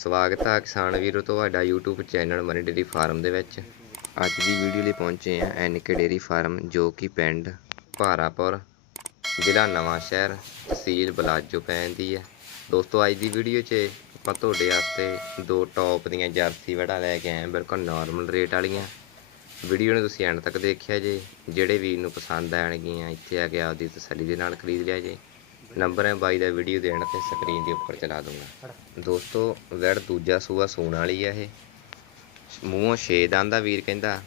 ਸਵਾਗਤ ਆ ਕਿਸਾਨ ਵੀਰੋ ਤੁਹਾਡਾ YouTube channel Mani dairy farm ਦੇ ਵਿੱਚ। ਅੱਜ ਦੀ ਵੀਡੀਓ ਲਈ ਪਹੁੰਚੇ ਹਾਂ ਐਨਕੇ ਡੇਰੀ ਫਾਰਮ ਜੋ ਕਿ ਪਿੰਡ ਭਾਰਾਪੁਰ, ਜ਼ਿਲ੍ਹਾ ਨਵਾਂ ਸ਼ਹਿਰ ਤਹਿਸੀਲ ਬਲਾਜੋ ਪੈਂਦੀ ਹੈ। ਦੋਸਤੋ, ਅੱਜ ਦੀ ਵੀਡੀਓ 'ਚ ਆਪਾਂ ਤੁਹਾਡੇ ਵਾਸਤੇ ਦੋ ਟੌਪ ਦੀਆਂ ਜਰਸੀ ਵੜਾ ਲੈ ਕੇ ਆਏ ਹਾਂ, ਬਿਲਕੁਲ ਨਾਰਮਲ ਰੇਟ ਵਾਲੀਆਂ। ਵੀਡੀਓ ਨੂੰ ਤੁਸੀਂ ਐਂਡ ਤੱਕ ਦੇਖਿਆ ਜੇ, ਜਿਹੜੇ ਵੀਰ ਨੂੰ ਪਸੰਦ ਆਣਗੀਆਂ ਇੱਥੇ ਆ ਕੇ ਆਪਦੀ ਤਸੱਲੀ ਦੇ ਨਾਲ ਖਰੀਦ ਲਿਆ ਜੇ। ਨੰਬਰ ਹੈ ਬਾਈ ਦਾ ਵੀਡੀਓ ਦੇ ਤੇ ਸਕਰੀਨ ਦੇ ਉੱਪਰ ਚਲਾ ਦੂੰਗਾ। ਦੋਸਤੋ, ਵੈੜ ਦੂਜਾ ਸੂਆ ਸੂਣ ਵਾਲੀ ਆ ਇਹ। ਮੂੰਹੋਂ 6 ਦੰਦ ਦਾ ਵੀਰ ਕਹਿੰਦਾ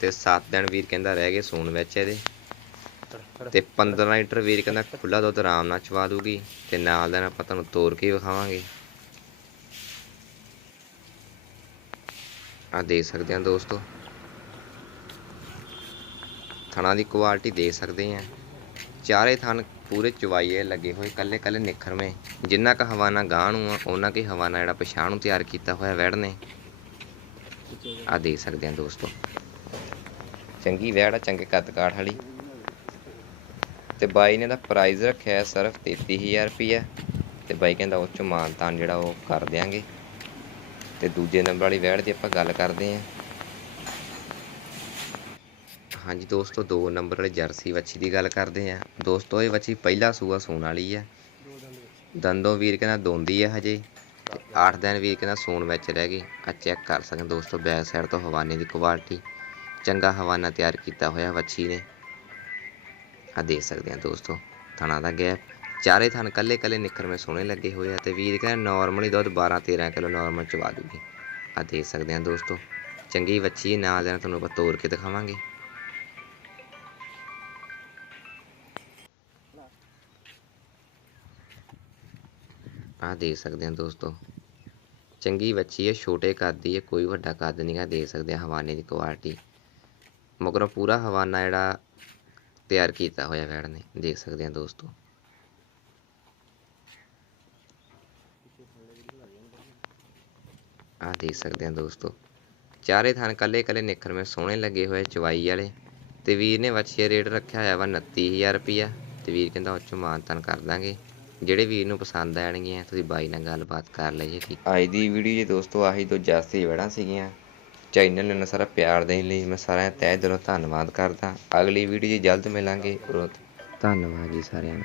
ਤੇ 7 ਦਿਨ ਵੀਰ ਕਹਿੰਦਾ ਰਹਿ ਗਏ ਸੂਣ ਵਿੱਚ ਇਹਦੇ। ਤੇ 15 ਲੀਟਰ ਵੀਰ ਕਹਿੰਦਾ ਖੁੱਲਾ ਦੁੱਧ ਆਰਾਮ ਨਾਲ ਚਵਾ ਦੂਗੀ ਤੇ ਨਾਲ ਦਿਨ ਆਪਾਂ ਤੁਹਾਨੂੰ ਤੋੜ ਕੇ ਵਿਖਾਵਾਂਗੇ। ਆ ਦੇਖ ਸਕਦੇ ਆ ਦੋਸਤੋ। ਥਣਾ ਦੀ ਕੁਆਲਿਟੀ ਦੇਖ ਸਕਦੇ ਆ। ਚਾਰੇ ਥਣ ਪੂਰੇ ਚਵਾਈਏ ਲੱਗੇ ਹੋਏ ਕੱਲੇ ਕੱਲੇ ਨਿਖਰਵੇਂ ਜਿੰਨਾ ਕ ਹਵਾਨਾ ਗਾਹ ਨੂੰ ਆ ਉਹਨਾਂ ਕੀ ਹਵਾਨਾ ਜਿਹੜਾ ਪਛਾਣ ਨੂੰ ਤਿਆਰ ਕੀਤਾ ਹੋਇਆ ਵੈੜ ਨੇ। ਆ ਦੇ ਸਕਦੇ ਆ ਦੋਸਤੋ। ਚੰਗੀ ਵੈੜ ਆ, ਚੰਗੇ ਕੱਦ ਕਾਠ ਵਾਲੀ। ਤੇ ਬਾਈ ਨੇ ਦਾ ਪ੍ਰਾਈਸ ਰੱਖਿਆ ਹੈ ਸਿਰਫ 33000 ਰੁਪਈਆ। ਤੇ ਬਾਈ ਕਹਿੰਦਾ ਉਹ ਚ ਮਾਨਤਾਨ ਜਿਹੜਾ ਉਹ ਕਰ ਦਿਆਂਗੇ। ਤੇ ਦੂਜੇ ਨੰਬਰ ਵਾਲੀ ਵੈੜ ਦੀ ਆਪਾਂ ਗੱਲ ਕਰਦੇ ਆਂ। ਹਾਂਜੀ ਦੋਸਤੋ, ਦੋ ਨੰਬਰ ਵਾਲੀ ਜਰਸੀ ਵੱਛੀ ਦੀ ਗੱਲ ਕਰਦੇ ਆਂ ਦੋਸਤੋ, ਇਹ ਵੱਛੀ ਪਹਿਲਾ ਸੂਆ ਸੂਣ ਵਾਲੀ ਆ। ਦੰਦੋਂ ਵੀਰ ਕਹਿੰਦਾ ਦੋਂਦੀ ਆ ਹਜੇ। ਤੇ 8 ਦਿਨ ਵੀਰ ਕਹਿੰਦਾ ਸੂਣ ਵਿੱਚ ਰਹਿ ਗਈ। ਆ ਚੈੱਕ ਕਰ ਸਕਦੇ ਦੋਸਤੋ ਬੈਕ ਸਾਈਡ ਤੋਂ ਹਵਾਨੇ ਦੀ ਕੁਆਲਿਟੀ ਚੰਗਾ ਹਵਾਨਾ ਤਿਆਰ ਕੀਤਾ ਹੋਇਆ ਵੱਛੀ ਨੇ। ਆ ਦੇਖ ਸਕਦੇ ਆ ਦੋਸਤੋ, ਥਣਾ ਦਾ ਗੈਪ। ਚਾਰੇ ਥਣ ਕੱਲੇ ਕੱਲੇ ਨਿੱਖਰਵੇਂ ਸੋਹਣੇ ਲੱਗੇ ਹੋਏ ਆ ਤੇ ਵੀਰ ਕਹਿੰਦਾ ਨਾਰਮਲੀ ਦੁੱਧ 12 13 ਕਿਲੋ ਨਾਰਮਲ ਚਵਾ ਦੂਗੀ। ਆ ਦੇਖ ਸਕਦੇ ਆ ਦੋਸਤੋ, ਚੰਗੀ ਵੱਛੀ ਨਾਲ ਦੇ ਨਾਲ ਤੁਹਾਨੂੰ ਆਪਾਂ ਤੋੜ ਕੇ ਦਿਖਾਵਾਂਗੇ। ਆ ਦੇਖ ਸਕਦੇ ਆ ਦੋਸਤੋ। ਚੰਗੀ ਵੱਛੀ ਹੈ, ਛੋਟੇ ਕੱਦ ਦੀ ਹੈ, ਕੋਈ ਵੱਡਾ ਕੱਦ ਨਹੀਂਗਾ ਦੇਖ ਸਕਦੇ ਆ ਹਵਾਨੇ ਦੀ ਕੁਆਲਿਟੀ ਮਗਰੋਂ ਪੂਰਾ ਹਵਾਨਾ ਜਿਹੜਾ ਤਿਆਰ ਕੀਤਾ ਹੋਇਆ ਵੈੜ ਨੇ ਦੇਖ ਸਕਦੇ ਆ ਦੋਸਤੋ। ਆ ਦੇਖ ਸਕਦੇ ਆ ਦੋਸਤੋ। ਚਾਰੇ ਥਣ ਕੱਲੇ ਕੱਲੇ ਨਿਖਰ ਸੋਹਣੇ ਲੱਗੇ ਹੋਏ ਚਵਾਈ ਵਾਲੇ। ਤੇ ਵੀਰ ਨੇ ਵੱਛੀ ਰੇਟ ਰੱਖਿਆ ਹੋਇਆ ਵਾ 29000 ਰੁਪਿਆ ਤੇ ਵੀਰ ਕਹਿੰਦਾ ਉਹ ਚੋਂ ਮਾਨਤਨ ਕਰ ਦਾਂਗੇ। ਜਿਹੜੇ ਵੀਰ ਨੂੰ ਪਸੰਦ ਆਣਗੀਆਂ ਤੁਸੀਂ ਬਾਈ ਨਾਲ ਗੱਲਬਾਤ ਕਰ ਲਈਏ ਠੀਕ ਅੱਜ ਦੀ ਵੀਡੀਓ ਜੀ ਦੋਸਤੋ ਆਹੀ ਤੋਂ ਜਾਸਤੀ ਵੜਾਂ ਸੀਗੀਆਂ ਚੈਨਲ ਨੂੰ ਸਾਰਾ ਪਿਆਰ ਦੇਣ ਲਈ ਮੈਂ ਸਾਰਿਆਂ ਦਾ ਤਹਿ ਦਿਲੋਂ ਧੰਨਵਾਦ ਕਰਦਾ। ਅਗਲੀ ਵੀਡੀਓ 'ਚ ਜਲਦ ਮਿਲਾਂਗੇ। ਧੰਨਵਾਦ ਜੀ ਸਾਰਿਆਂ ਨੂੰ